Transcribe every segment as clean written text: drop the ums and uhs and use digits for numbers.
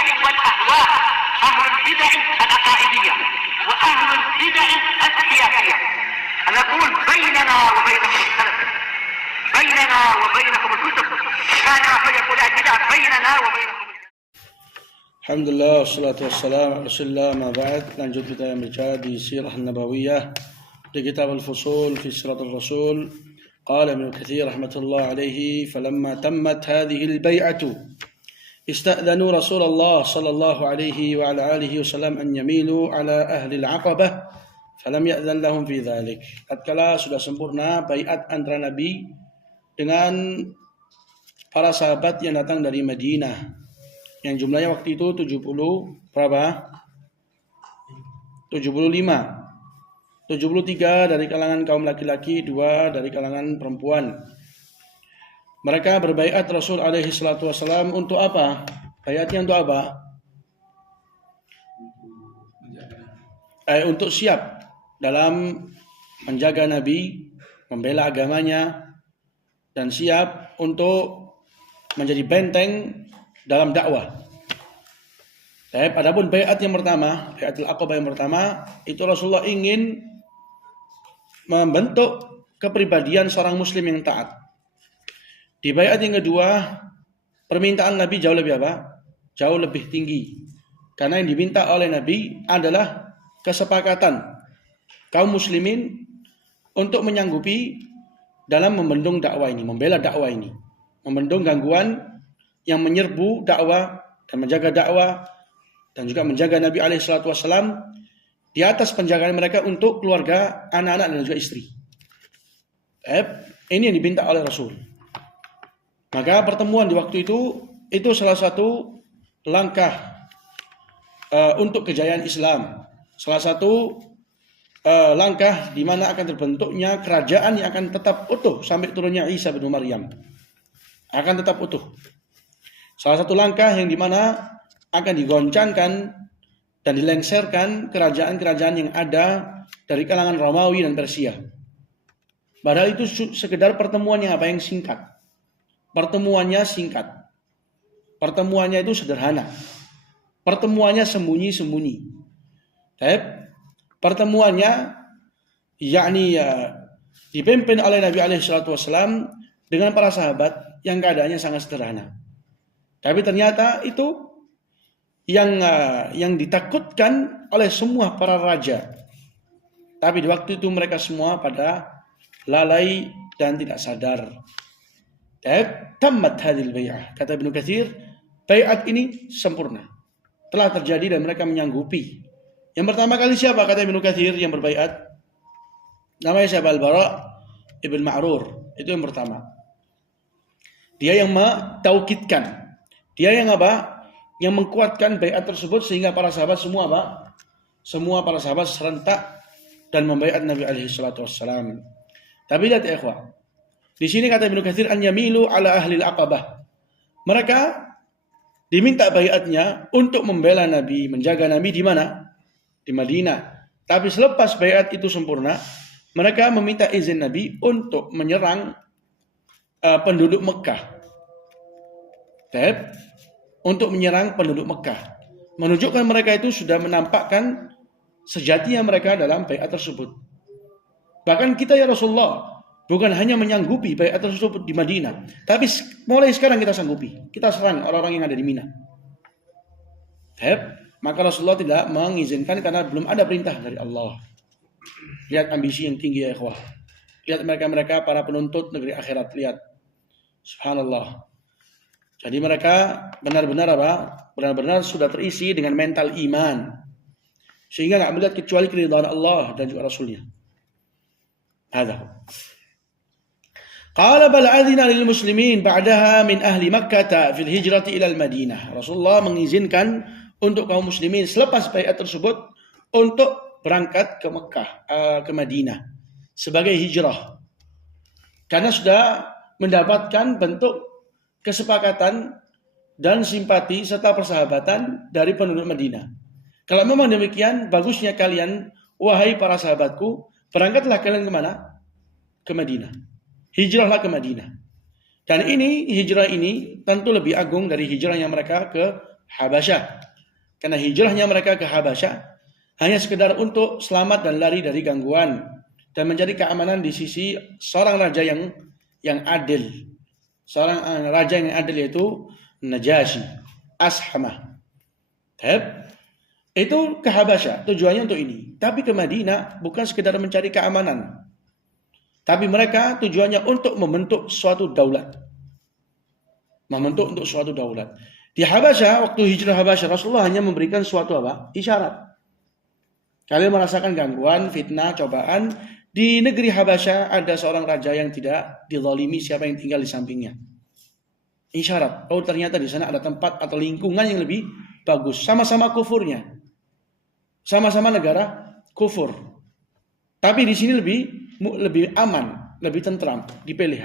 البدع والأهواء، أهل البدع العقائدية وأهل البدع السياسية. نقول بيننا وبينكم السلف، بيننا وبينكم الكتب، كان فيقول البدع بيننا وبينكم. Alhamdulillah, wassalatu wassalamu ala rasulillah, ma ba'd. Lanjut kita yang bicara di Sirah Nabawiyah di kitab Al-Fusul fi Siratul Rasul. Qala Ibnu Katsir rahmatullah alaihi, falamma tammat hadhihi al-bai'atu ista'dhanu Rasulullah sallallahu alaihi wa ala alihi wasallam an yamilu ala ahli al-aqabah falam ya'dhan lahum fi dhalik. Tatkala sudah sempurna baiat antara Nabi dengan para sahabat yang datang dari Madinah, yang jumlahnya waktu itu 75 73 dari kalangan kaum laki-laki, 2 dari kalangan perempuan. Mereka berbaiat Rasul alaihi salatu wasalam untuk apa? Baiatnya untuk apa? Untuk siap dalam menjaga Nabi, membela agamanya, dan siap untuk menjadi benteng dalam dakwah. Adapun baiat yang pertama, baiatul aqabah yang pertama, itu Rasulullah ingin membentuk kepribadian seorang muslim yang taat. Di baiat yang kedua, permintaan Nabi jauh lebih apa? Jauh lebih tinggi. Karena yang diminta oleh Nabi adalah kesepakatan kaum muslimin untuk menyanggupi dalam membendung dakwah ini, membela dakwah ini, membendung gangguan yang menyerbu dakwah dan menjaga dakwah dan juga menjaga Nabi alaihi salatu wasallam di atas penjagaan mereka untuk keluarga, anak-anak dan juga istri. Ini yang diminta oleh Rasul. Maka pertemuan di waktu itu salah satu langkah untuk kejayaan Islam. Salah satu langkah di mana akan terbentuknya kerajaan yang akan tetap utuh sampai turunnya Isa bin Maryam. Akan tetap utuh. Salah satu langkah yang di mana akan digoncangkan dan dilengsarkan kerajaan-kerajaan yang ada dari kalangan Romawi dan Persia. Padahal itu sekedar pertemuan yang singkat. Pertemuannya singkat. Pertemuannya itu sederhana. Pertemuannya sembunyi-sembunyi. Pertemuannya dipimpin oleh Nabi alaihi salatu wasallam dengan para sahabat yang keadaannya sangat sederhana. Tapi ternyata itu yang ditakutkan oleh semua para raja. Tapi di waktu itu mereka semua pada lalai dan tidak sadar. Tammat hadhil bai'ah. Kata Ibnu Katsir, baiat ini sempurna. Telah terjadi dan mereka menyanggupi. Yang pertama kali siapa, kata Ibnu Katsir, yang berbaiat? Namanya siapa? Al-Bara' ibn Ma'rur. Itu yang pertama. Dia yang mentaukidkan. Dia yang apa? Yang mengkuatkan baiat tersebut sehingga para sahabat semua apa? Semua para sahabat serentak dan membaiat Nabi alaihi salatu wassalam. Tapi lihat ya ikhwah. Di sini kata Ibnu Katsir an yamilu ala ahli al-aqabah. Mereka diminta baiatnya untuk membela Nabi, menjaga Nabi di mana? Di Madinah. Tapi selepas baiat itu sempurna, mereka meminta izin Nabi untuk menyerang penduduk Mekah. Untuk menyerang penduduk Mekah, menunjukkan mereka itu sudah menampakkan sejatinya mereka dalam baiat tersebut. Bahkan kita ya Rasulullah bukan hanya menyanggupi baiat tersebut di Madinah, tapi mulai sekarang kita sanggupi, kita serang orang-orang yang ada di Mina. Maka Rasulullah tidak mengizinkan karena belum ada perintah dari Allah. Lihat ambisi yang tinggi ya ikhwah. Lihat mereka para penuntut negeri akhirat, lihat. Subhanallah. Jadi mereka benar-benar sudah terisi dengan mental iman. Sehingga tidak melihat kecuali keridhaan Allah dan juga Rasulnya. Hadha. Qala bal adzina lil muslimin ba'daha min ahli Makkah fil hijrati ila al-Madinah. Rasulullah mengizinkan untuk kaum muslimin selepas baiat tersebut untuk berangkat ke Mekah, ke Madinah sebagai hijrah. Karena sudah mendapatkan bentuk kesepakatan dan simpati serta persahabatan dari penduduk Madinah. Kalau memang demikian, bagusnya kalian, wahai para sahabatku, berangkatlah kalian kemana? Ke Madinah. Hijrahlah ke Madinah. Dan hijrah ini tentu lebih agung dari hijrahnya mereka ke Habasyah. Karena hijrahnya mereka ke Habasyah hanya sekedar untuk selamat dan lari dari gangguan dan mencari keamanan di sisi seorang raja yang adil. Seorang raja yang adil yaitu Najasyi, Ashamah. Itu ke Habasyah, tujuannya untuk ini. Tapi ke Madinah bukan sekedar mencari keamanan. Tapi mereka tujuannya untuk membentuk suatu daulat. Membentuk untuk suatu daulat. Di Habasyah, waktu hijrah Habasyah, Rasulullah hanya memberikan suatu apa? Isyarat. Kalian merasakan gangguan, fitnah, cobaan. Di negeri Habasyah ada seorang raja yang tidak dizalimi siapa yang tinggal di sampingnya. Isyarat. Oh, ternyata di sana ada tempat atau lingkungan yang lebih bagus. Sama-sama kufurnya. Sama-sama negara kufur. Tapi di sini lebih aman, lebih tentram. Dipilih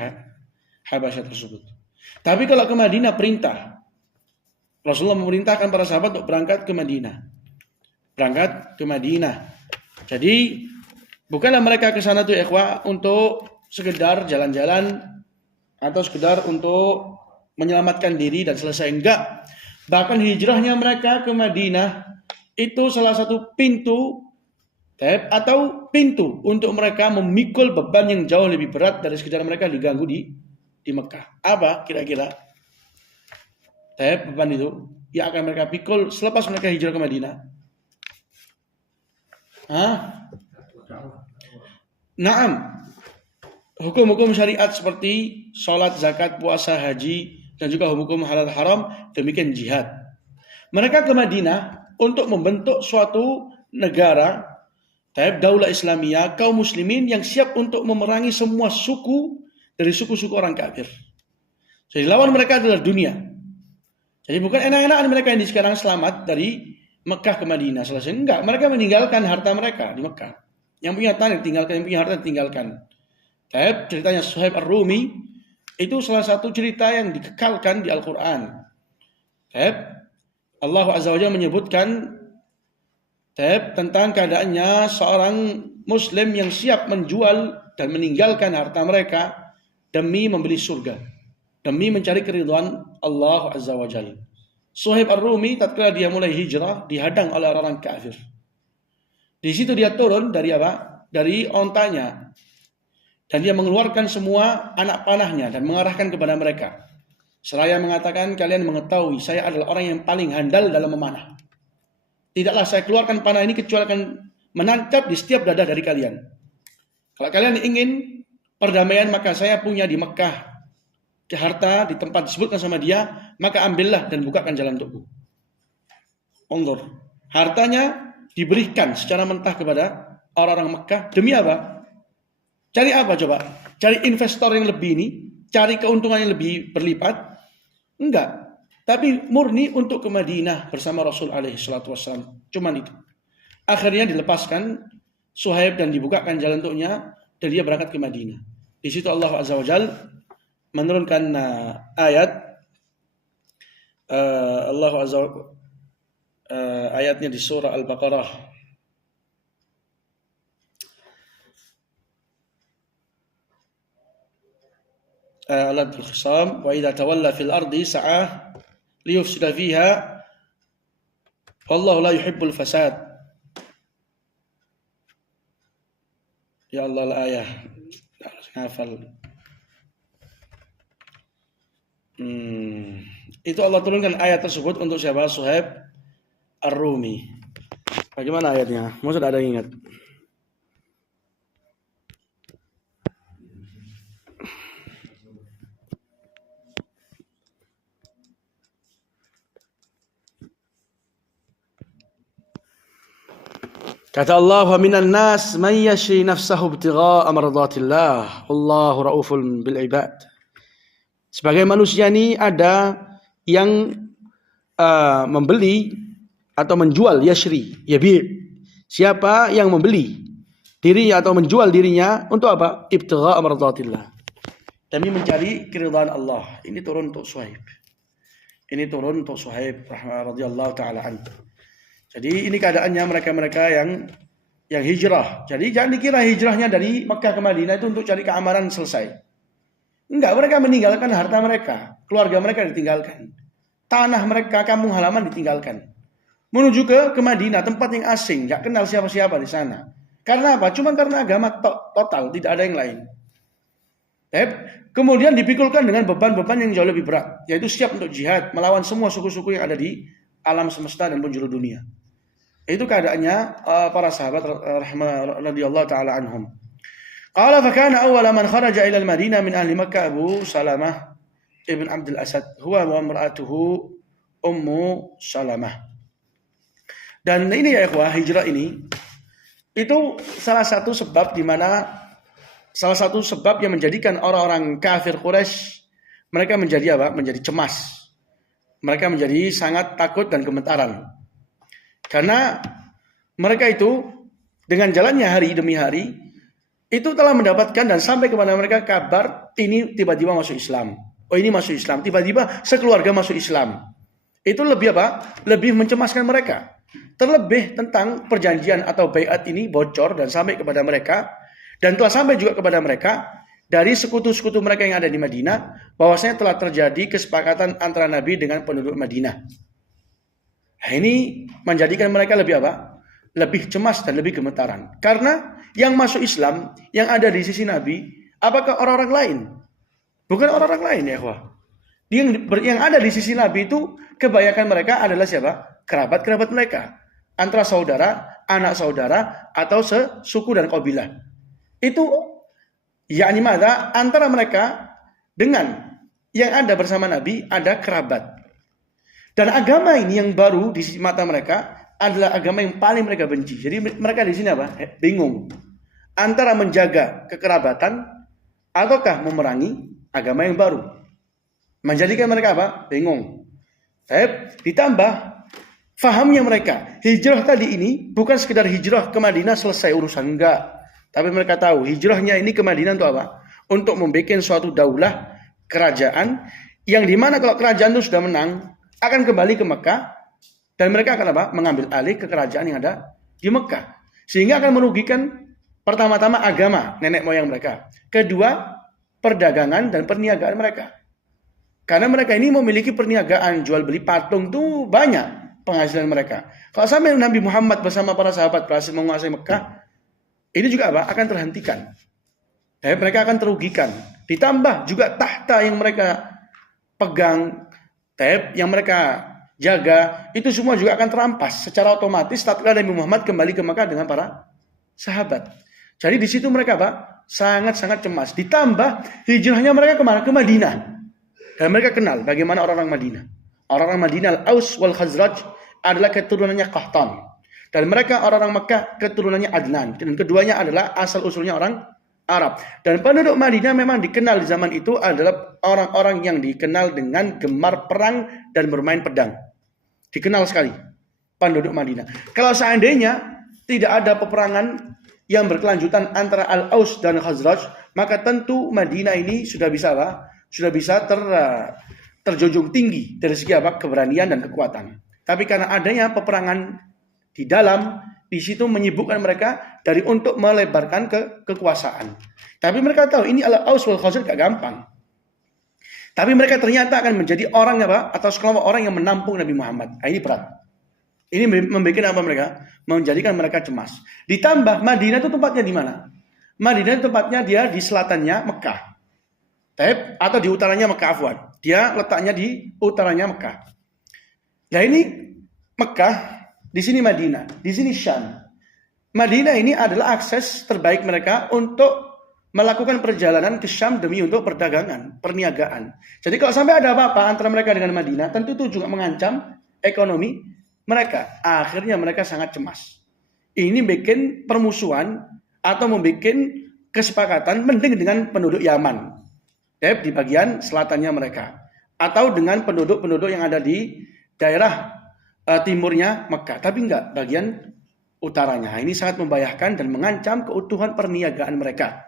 Habasyah tersebut. Tapi kalau ke Madinah perintah. Rasulullah memerintahkan para sahabat untuk berangkat ke Madinah. Berangkat ke Madinah. Jadi bukanlah mereka ke sana tuh ikhwah untuk sekedar jalan-jalan atau sekedar untuk menyelamatkan diri dan selesai, enggak. Bahkan hijrahnya mereka ke Madinah itu salah satu pintu atau pintu untuk mereka memikul beban yang jauh lebih berat dari sekedar mereka diganggu di Mekah. Apa kira-kira? Beban itu yang akan mereka pikul selepas mereka hijrah ke Madinah. Naam. Hukum-hukum syariat seperti sholat, zakat, puasa, haji, dan juga hukum halal haram, demikian jihad. Mereka ke Madinah untuk membentuk suatu negara, daulah Islamiyah, kaum muslimin yang siap untuk memerangi semua suku dari suku-suku orang kafir. Jadi lawan mereka adalah dunia. Jadi bukan enak-enakan mereka yang sekarang selamat dari Mekah ke Madinah selesai. Enggak, mereka meninggalkan harta mereka di Mekah. Yang punya tanah ditinggalkan, yang punya harta ditinggalkan. Ceritanya Suhaib Ar-Rumi itu salah satu cerita yang dikekalkan di Al-Quran. Allah Azza wa Jalla menyebutkan tentang keadaannya seorang Muslim yang siap menjual dan meninggalkan harta mereka demi membeli surga, demi mencari keridhaan Allah Azza wa Jalla. Suhaib Ar-Rumi tatkala dia mulai hijrah dihadang oleh orang kafir. Di situ dia turun dari apa? Dari ontanya. Dan dia mengeluarkan semua anak panahnya dan mengarahkan kepada mereka. Seraya mengatakan, kalian mengetahui saya adalah orang yang paling handal dalam memanah. Tidaklah saya keluarkan panah ini kecuali akan menancap di setiap dada dari kalian. Kalau kalian ingin perdamaian, maka saya punya di Mekah ke harta di tempat disebutkan sama dia, maka ambillah dan bukakan jalan untukku. Undur. Hartanya diberikan secara mentah kepada orang-orang Mekah. Demi apa? Cari apa coba? Cari investor yang lebih ini? Cari keuntungan yang lebih berlipat? Enggak. Tapi murni untuk ke Madinah bersama Rasul alaihi salatu wassalam. Cuman itu. Akhirnya dilepaskan Suhaib dan dibukakan jalan untuknya dan dia berangkat ke Madinah. Di situ Allah Azza wa Jalla menurunkan ayat Allah Azza wa ayatnya di surah Al-Baqarah. Alat al-khisam wa idza tawalla fil ardi sa'ah liyufsida fiha wallahu la yuhibbul fasad. Ya Allah al-ayah. Harus hafal. Itu Allah turunkan ayat tersebut untuk siapa? Suhaib Ar-Rumi. Bagaimana ayatnya? Masa ada yang ingat? Kata Allah, wa minan nas man yashri nafsahu ibtigha'a mardatillah wallahu rauful bil ibad. Sebagai manusia ini ada yang membeli atau menjual, yashri, yabi'. Siapa yang membeli dirinya atau menjual dirinya untuk apa? Ibtigha'a mardatillah. Demi mencari keridhaan Allah. Ini turun untuk Suhaib. Ini turun untuk Suhaib radhiyallahu taala anhu. Jadi ini keadaannya mereka-mereka yang hijrah. Jadi jangan dikira hijrahnya dari Mekah ke Madinah itu untuk cari keamanan selesai. Enggak, mereka meninggalkan harta mereka, keluarga mereka ditinggalkan. tanah mereka, kampung halaman ditinggalkan. Menuju ke Madinah, tempat yang asing, gak kenal siapa-siapa di sana. Karena apa? Cuma karena agama total, tidak ada yang lain. Kemudian dipikulkan dengan beban-beban yang jauh lebih berat, yaitu siap untuk jihad, melawan semua suku-suku yang ada di alam semesta dan penjuru dunia. Itu keadaannya para sahabat radhiyallahu taala anhum. Qala fa kana awwala man kharaja ila al-Madinah min ahli Makkah Abu Salamah ibn Abdul Asad huwa wa imra'atuhu Ummu Salamah. Dan ini ya ikhwah, hijrah ini itu salah satu sebab yang menjadikan orang-orang kafir Quraisy mereka menjadi apa? Menjadi cemas. Mereka menjadi sangat takut dan gemetaran. Karena mereka itu dengan jalannya hari demi hari itu telah mendapatkan dan sampai kepada mereka kabar ini tiba-tiba masuk Islam. Oh, ini masuk Islam. Tiba-tiba sekeluarga masuk Islam. Itu lebih apa? Lebih mencemaskan mereka. Terlebih tentang perjanjian atau baiat ini bocor dan sampai kepada mereka. Dan telah sampai juga kepada mereka dari sekutu-sekutu mereka yang ada di Madinah, bahwasanya telah terjadi kesepakatan antara Nabi dengan penduduk Madinah. Nah, ini menjadikan mereka lebih apa? Lebih cemas dan lebih gemetaran. Karena yang masuk Islam, yang ada di sisi Nabi, apakah orang-orang lain? Bukan orang-orang lain ya, wah. Yang ada di sisi Nabi itu kebanyakan mereka adalah siapa? Kerabat-kerabat mereka. Antara saudara, anak saudara, atau sesuku dan kabilah. Itu yakni mana? Antara mereka dengan yang ada bersama Nabi ada kerabat. Dan agama ini yang baru di mata mereka adalah agama yang paling mereka benci. Jadi mereka di sini apa? Bingung. Antara menjaga kekerabatan ataukah memerangi agama yang baru. Menjadikan mereka apa? Bingung. Ditambah fahamnya mereka. Hijrah tadi ini bukan sekedar hijrah ke Madinah selesai urusan. Enggak. Tapi mereka tahu hijrahnya ini ke Madinah untuk apa? Untuk membuat suatu daulah kerajaan yang dimana kalau kerajaan itu sudah menang akan kembali ke Mekah dan mereka akan apa? Mengambil alih ke kerajaan yang ada di Mekah. Sehingga akan merugikan pertama-tama agama nenek moyang mereka. Kedua, perdagangan dan perniagaan mereka. Karena mereka ini memiliki perniagaan jual beli patung tuh banyak penghasilan mereka. Kalau sampai Nabi Muhammad bersama para sahabat berhasil menguasai Mekah, ini juga apa? Akan terhentikan. Mereka akan terugikan. Ditambah juga tahta yang mereka pegang, yang mereka jaga, itu semua juga akan terampas secara otomatis tatkala Nabi Muhammad kembali ke Mekah dengan para sahabat. Jadi di situ mereka apa? Sangat-sangat cemas. Ditambah hijrahnya mereka kemana? Ke Madinah. Dan mereka kenal bagaimana orang-orang Madinah. Orang-orang Madinah Al-Aus wal Khazraj adalah keturunannya Qahtan. Dan mereka orang-orang Mekah keturunannya Adnan. Dan keduanya adalah asal-usulnya orang Arab. Dan penduduk Madinah memang dikenal di zaman itu adalah orang-orang yang dikenal dengan gemar perang dan bermain pedang. Dikenal sekali penduduk Madinah. Kalau seandainya tidak ada peperangan yang berkelanjutan antara Al-Aus dan Khazraj, maka tentu Madinah ini sudah bisa apa? Sudah bisa terjunjung tinggi dari segi apa? Keberanian dan kekuatan. Tapi karena adanya peperangan di dalam, di situ menyibukkan mereka dari untuk melebarkan kekuasaan. Tapi mereka tahu ini Al-Aus wal Khazraj gak gampang. Tapi mereka ternyata akan menjadi orang apa? Atau sekelompok orang yang menampung Nabi Muhammad. Ini berat. Ini membuat apa mereka? Menjadikan mereka cemas. Ditambah Madinah itu tempatnya di mana? Madinah itu tempatnya dia di selatannya Mekah. Atau di utaranya Mekah, afwan. Dia letaknya di utaranya Mekah. Nah ini Mekah, di sini Madinah, di sini Syam. Madinah ini adalah akses terbaik mereka untuk melakukan perjalanan ke Syam demi untuk perdagangan, perniagaan. Jadi kalau sampai ada apa-apa antara mereka dengan Madinah, tentu itu juga mengancam ekonomi mereka. Akhirnya mereka sangat cemas. Ini bikin permusuhan atau membuat kesepakatan mending dengan penduduk Yaman. Di bagian selatannya mereka. Atau dengan penduduk-penduduk yang ada di daerah timurnya Mekah. Tapi enggak, bagian utaranya. Ini sangat membahayakan dan mengancam keutuhan perniagaan mereka.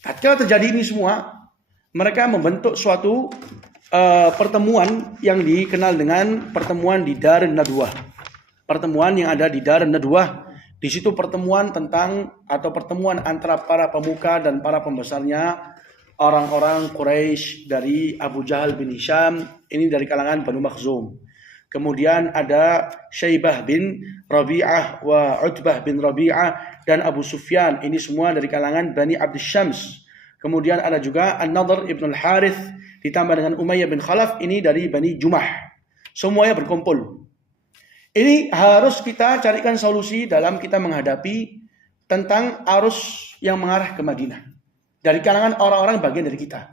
Tatkala terjadi ini semua, mereka membentuk suatu pertemuan yang dikenal dengan pertemuan di Darun Nadwah. Pertemuan yang ada di Darun Nadwah. Di situ pertemuan tentang atau pertemuan antara para pemuka dan para pembesarnya orang-orang Quraisy dari Abu Jahal bin Hisham, ini dari kalangan Banu Makhzum. Kemudian ada Syaibah bin Rabi'ah wa Utbah bin Rabi'ah dan Abu Sufyan, ini semua dari kalangan Bani Abd Syams. Kemudian ada juga An-Nadhr ibn al-Harith ditambah dengan Umayyah bin Khalaf, ini dari Bani Jumah. Semuanya berkumpul. Ini harus kita carikan solusi dalam kita menghadapi tentang arus yang mengarah ke Madinah. Dari kalangan orang-orang bagian dari kita.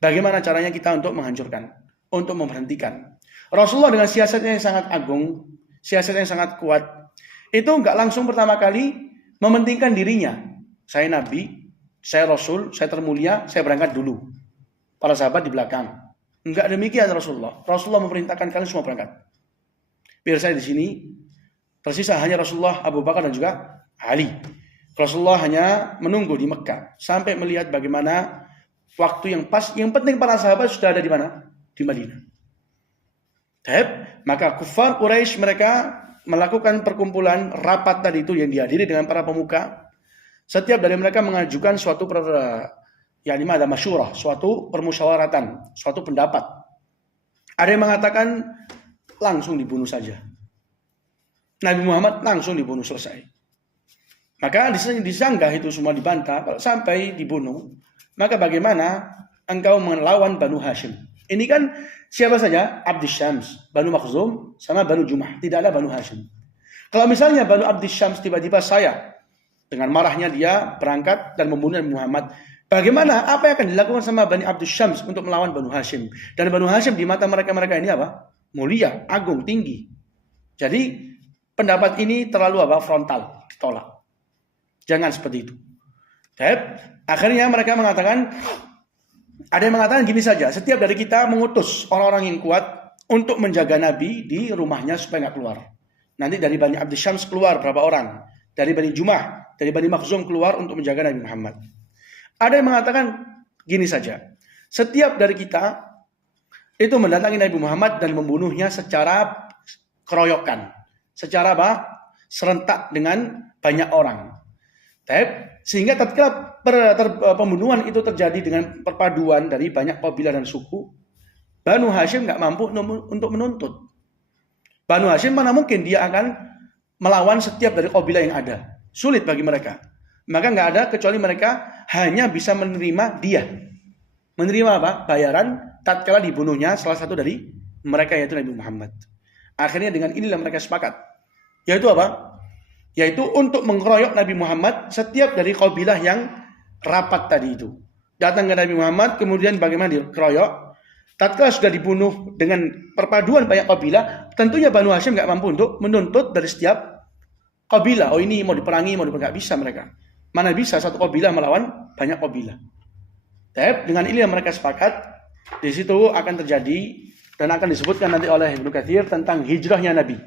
Bagaimana caranya kita untuk menghancurkan, untuk memberhentikan. Rasulullah dengan siasatnya yang sangat agung, siasatnya yang sangat kuat, itu enggak langsung pertama kali mementingkan dirinya. Saya Nabi, saya Rasul, saya termulia, saya berangkat dulu. Para sahabat di belakang. Enggak demikian Rasulullah. Rasulullah memerintahkan kalian semua berangkat. Biar saya di sini, tersisa hanya Rasulullah, Abu Bakar dan juga Ali. Rasulullah hanya menunggu di Mekah sampai melihat bagaimana waktu yang pas. Yang penting para sahabat sudah ada di mana? Di Madinah. Maka kufar Quraisy mereka melakukan perkumpulan rapat tadi itu yang dihadiri dengan para pemuka. Setiap dari mereka mengajukan suatu masyurah, suatu permusyawaratan, suatu pendapat. Ada yang mengatakan langsung dibunuh saja. Nabi Muhammad langsung dibunuh, selesai. Maka disanggah itu semua, dibantah. Kalau sampai dibunuh, maka bagaimana engkau melawan Banu Hashim? Ini kan siapa saja? Abd Syams, Banu Makhzum, sama Banu Jumah. Tidak ada Banu Hashim. Kalau misalnya Banu Abd Syams tiba-tiba saya, dengan marahnya dia berangkat dan membunuh Nabi Muhammad. Bagaimana? Apa yang akan dilakukan sama Bani Abd Syams untuk melawan Banu Hashim? Dan Banu Hashim di mata mereka ini apa? Mulia, agung, tinggi. Jadi pendapat ini terlalu frontal, ditolak. Jangan seperti itu. Akhirnya mereka mengatakan, ada yang mengatakan gini saja, setiap dari kita mengutus orang-orang yang kuat untuk menjaga Nabi di rumahnya supaya nggak keluar. Nanti dari Bani Abd Syams keluar berapa orang? Dari Bani Jumah, dari Bani Makhzum keluar untuk menjaga Nabi Muhammad. Ada yang mengatakan gini saja, setiap dari kita itu mendatangi Nabi Muhammad dan membunuhnya secara keroyokan, secara serentak dengan banyak orang. Sehingga tatkala pembunuhan itu terjadi dengan perpaduan dari banyak kabilah dan suku, Banu Hashim nggak mampu untuk menuntut. Banu Hashim mana mungkin dia akan melawan setiap dari kabilah yang ada. Sulit bagi mereka. Maka nggak ada kecuali mereka hanya bisa menerima dia. Menerima bayaran tatkala dibunuhnya salah satu dari mereka, yaitu Nabi Muhammad. Akhirnya dengan inilah mereka sepakat. Yaitu apa? Yaitu untuk mengeroyok Nabi Muhammad setiap dari kabilah yang rapat tadi itu. Datang ke Nabi Muhammad, kemudian bagaimana dikeroyok. Tatkala sudah dibunuh dengan perpaduan banyak kabilah, tentunya Banu Hashim nggak mampu untuk menuntut dari setiap kabilah. Oh ini mau diperangi, nggak bisa mereka. Mana bisa satu kabilah melawan banyak kabilah. Dengan ini yang mereka sepakat, di situ akan terjadi dan akan disebutkan nanti oleh Ibnu Katsir tentang hijrahnya Nabi.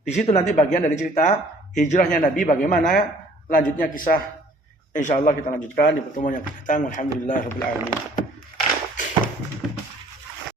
Di situ nanti bagian dari cerita hijrahnya Nabi, bagaimana lanjutnya kisah. Insyaallah kita lanjutkan di pertemuan yang akan datang. Alhamdulillahirabbil alamin.